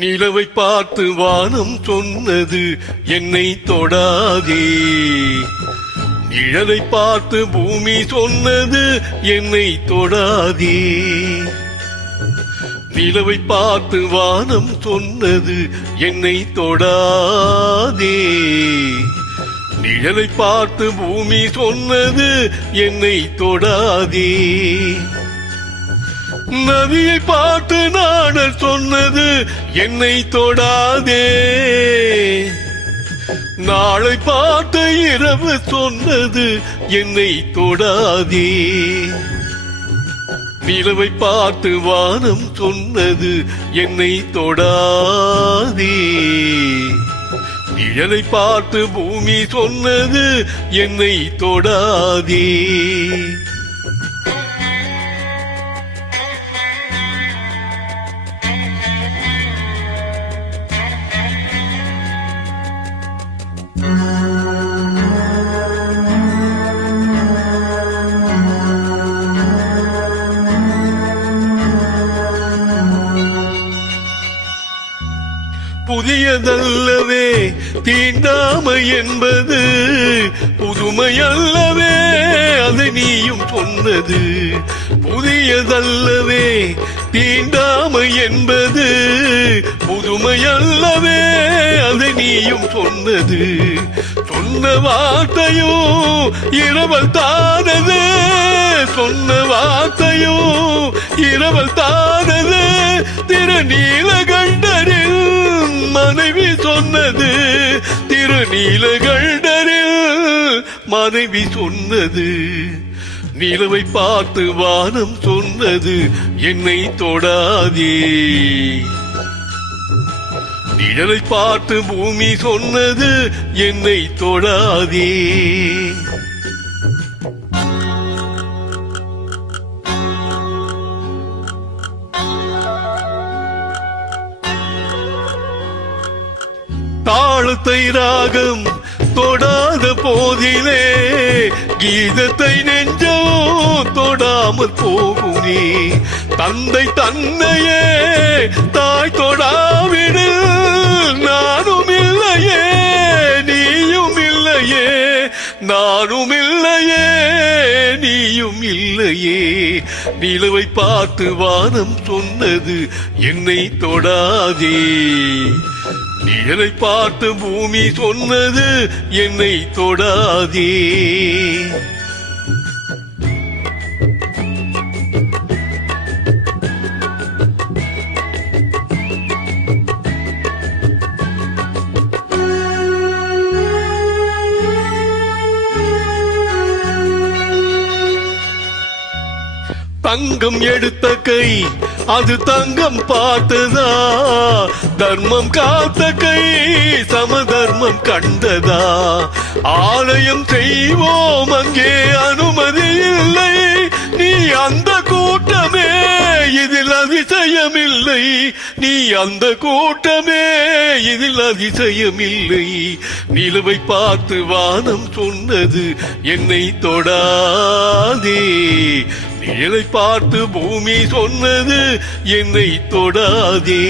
நிலவை பார்த்து வானம் சொன்னது என்னை தொடாதே, நிழலை பார்த்து பூமி சொன்னது என்னை தொடாதே. நிலவை பார்த்து வானம் சொன்னது என்னை தொடாதே, நிழலை பார்த்து பூமி சொன்னது என்னை தொடாதே. நதியை பார்த்து நாடல் சொன்னது என்னை தொடாதே, நாளை பார்த்து இரவு சொன்னது என்னை தொடாதே. நிலவை பார்த்து வானம் சொன்னது என்னை தொடாதே, நிழலை பார்த்து பூமி சொன்னது என்னை தொடாதே. புதியதல்லவே தீண்டாமை என்பது, புதுமையல்லவே அதை நீயும் சொன்னது. புதியதல்லவே தீண்டாமை என்பது, புதுமையல்லவே அதை நீயும் சொன்னது. சொன்ன வார்த்தையோ இரவல் தானது, சொன்ன வார்த்தையோ இரவல் தானது. திருநீலகண்டரில் மனைவி சொன்னது, திருநீலகண்டரில் மனைவி சொன்னது. நிலவை பார்த்து வானம் சொன்னது என்னை தொடாதே, நிழலை பார்த்து பூமி சொன்னது என்னை தொடாதே. தாளத்தை ராகம் தொடாத போதிலே, கீதத்தை நெஞ்சோ தொடாமல் போகுமே. தந்தை தன்னையே தாய் தொடாவிடு, நானும் இல்லையே நீயும் இல்லையே, நானும் இல்லையே நீயும் இல்லையே. நிலவை பார்த்து வானம் சொன்னது என்னை தொடாதே, நிழலை பார்த்து பூமி சொன்னது என்னை தொடாதே. தங்கம் எடுத்த கை அது தங்கம் பார்த்ததா, தர்மம் காத்த கை சமதர்மம் கண்டதா. ஆலயம் செய்வோம் அங்கே அனுமதி இல்லை, நீ அந்த கூட்டமே இதில் அதிசயமில்லை, நீ அந்த கூட்டமே இதில் அதிசயமில்லை. நிலவை பார்த்து வானம் சொன்னது என்னை தொடாதே, நிழலை பார்த்து பூமி சொன்னது என்னை தொடாதே.